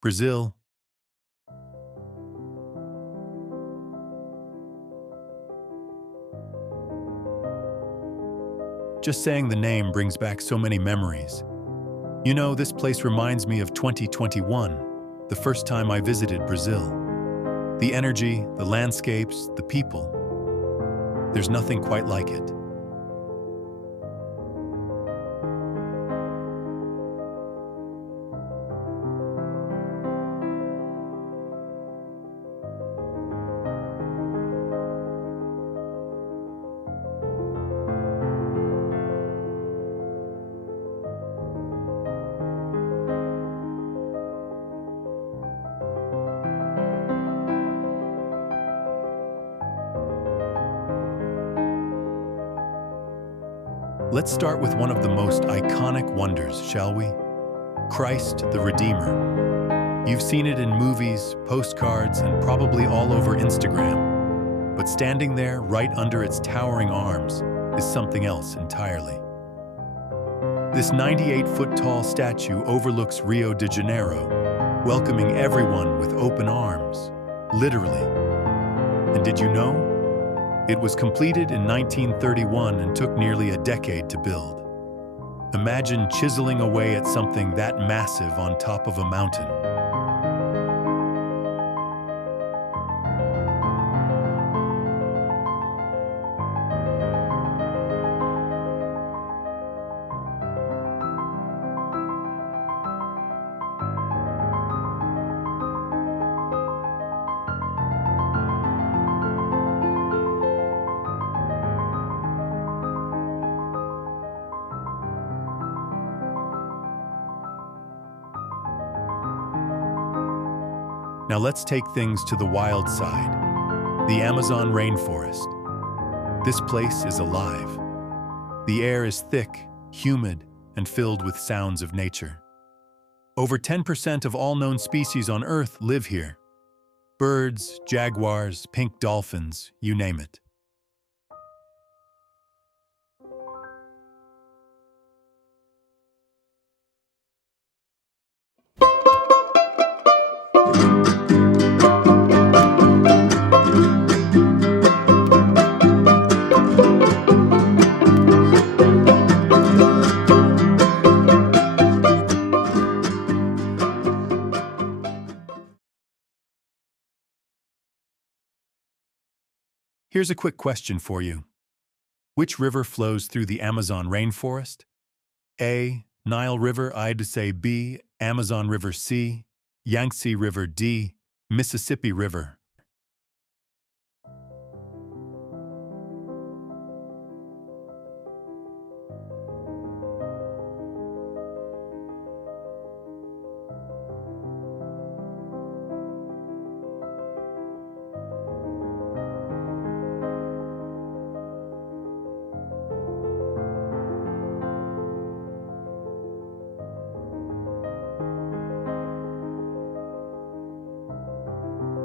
Brazil. Just saying the name brings back so many memories. You know, this place reminds me of 2021, the first time I visited Brazil. The energy, the landscapes, the people. There's nothing quite like it. Let's start with one of the most iconic wonders, shall we? Christ the Redeemer. You've seen it in movies, postcards, and probably all over Instagram. But standing there, right under its towering arms, is something else entirely. This 98-foot-tall statue overlooks Rio de Janeiro, welcoming everyone with open arms, literally. And did you know? It was completed in 1931 and took nearly a decade to build. Imagine chiseling away at something that massive on top of a mountain. Now let's take things to the wild side, the Amazon rainforest. This place is alive. The air is thick, humid, and filled with sounds of nature. Over 10% of all known species on Earth live here. Birds, jaguars, pink dolphins, you name it. Here's a quick question for you. Which river flows through the Amazon rainforest? A. Nile River, I'd say B. Amazon River, C. Yangtze River, D. Mississippi River.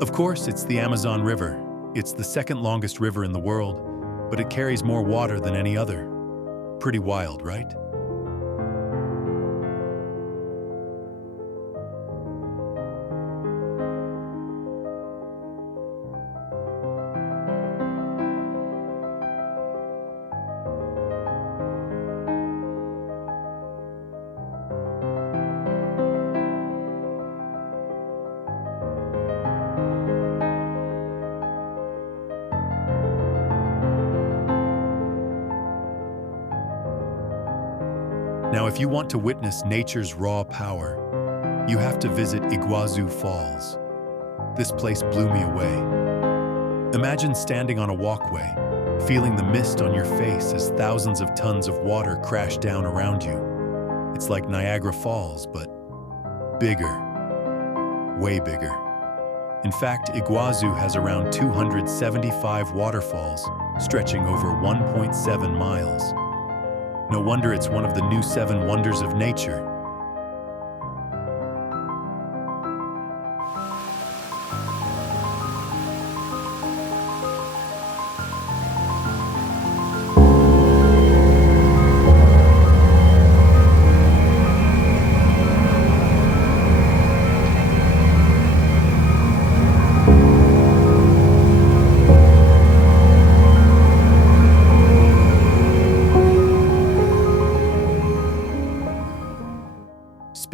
Of course, it's the Amazon River. It's the second longest river in the world, but it carries more water than any other. Pretty wild, right? Now, if you want to witness nature's raw power, you have to visit Iguazu Falls. This place blew me away. Imagine standing on a walkway, feeling the mist on your face as thousands of tons of water crash down around you. It's like Niagara Falls, but bigger, way bigger. In fact, Iguazu has around 275 waterfalls stretching over 1.7 miles. No wonder it's one of the new 7 wonders of nature.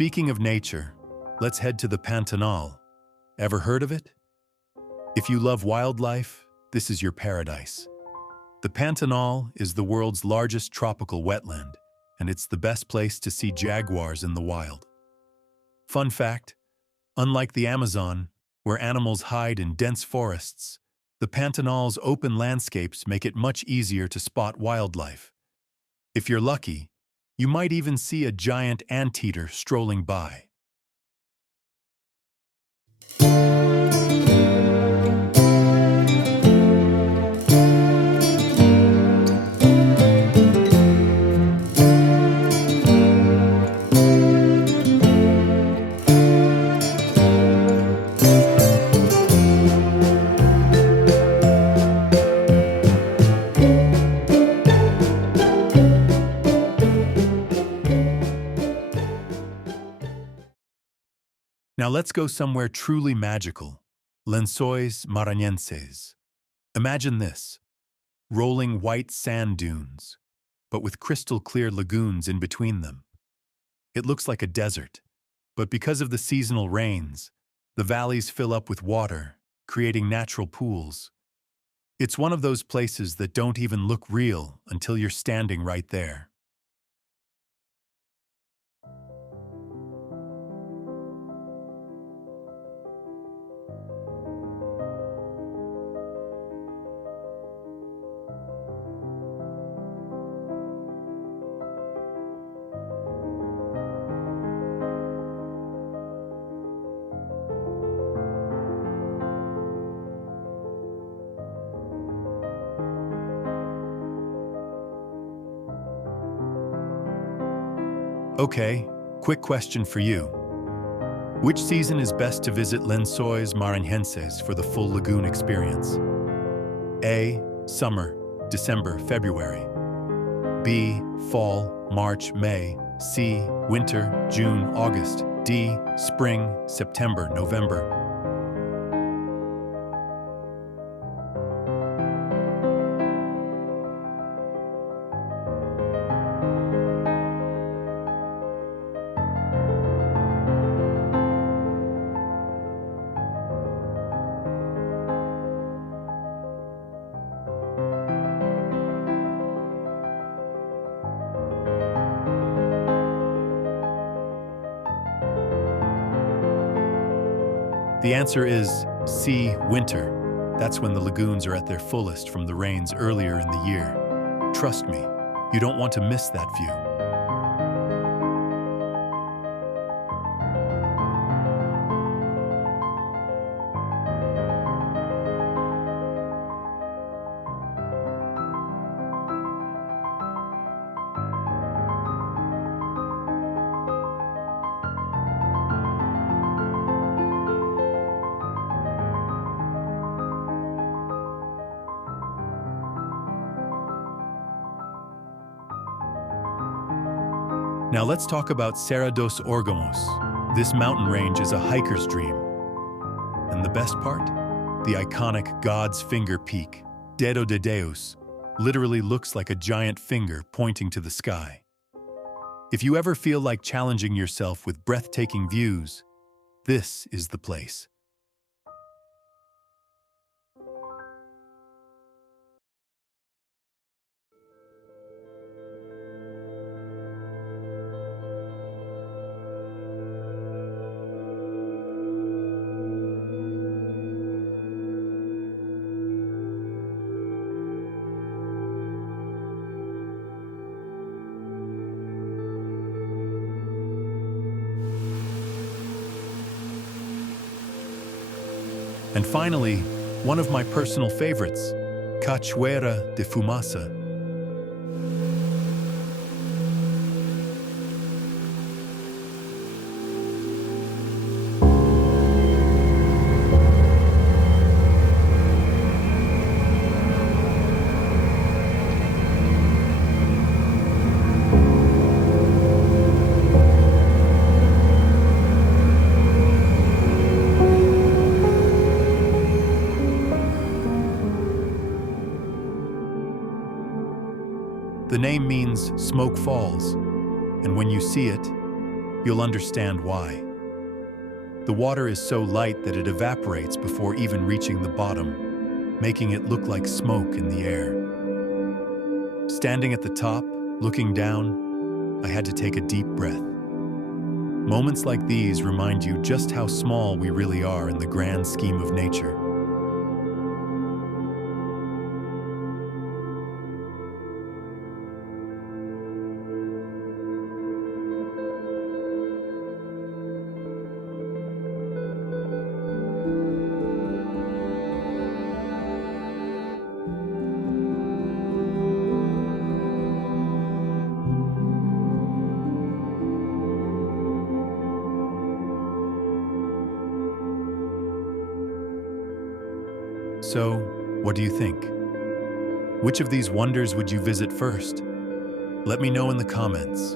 Speaking of nature, let's head to the Pantanal. Ever heard of it? If you love wildlife, this is your paradise. The Pantanal is the world's largest tropical wetland, and it's the best place to see jaguars in the wild. Fun fact, unlike the Amazon, where animals hide in dense forests, the Pantanal's open landscapes make it much easier to spot wildlife. If you're lucky, you might even see a giant anteater strolling by. Now let's go somewhere truly magical, Lençóis Maranhenses. Imagine this, rolling white sand dunes, but with crystal clear lagoons in between them. It looks like a desert, but because of the seasonal rains, the valleys fill up with water, creating natural pools. It's one of those places that don't even look real until you're standing right there. Okay, quick question for you. Which season is best to visit Lençóis Maranhenses for the full lagoon experience? A. Summer, December, February. B. Fall, March, May. C. Winter, June, August. D. Spring, September, November. The answer is C. Winter. That's when the lagoons are at their fullest from the rains earlier in the year. Trust me, you don't want to miss that view. Now let's talk about Serra dos Órgãos. This mountain range is a hiker's dream. And the best part? The iconic God's Finger Peak, Dedo de Deus, literally looks like a giant finger pointing to the sky. If you ever feel like challenging yourself with breathtaking views, this is the place. And finally, one of my personal favorites, Cachoeira de Fumaça. The name means smoke falls, and when you see it, you'll understand why. The water is so light that it evaporates before even reaching the bottom, making it look like smoke in the air. Standing at the top, looking down, I had to take a deep breath. Moments like these remind you just how small we really are in the grand scheme of nature. So, what do you think? Which of these wonders would you visit first? Let me know in the comments.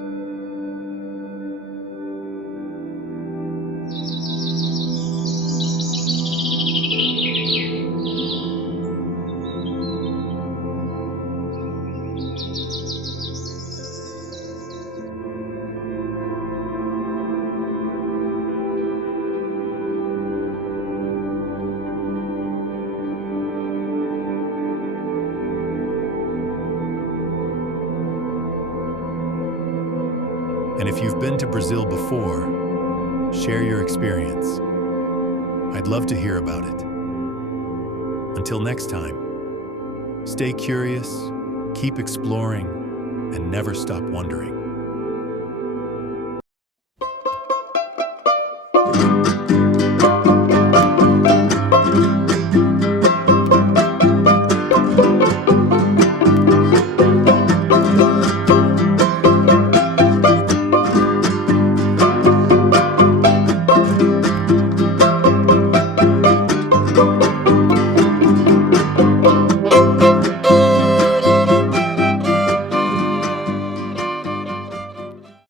And if you've been to Brazil before, share your experience. I'd love to hear about it. Until next time, stay curious, keep exploring, and never stop wondering.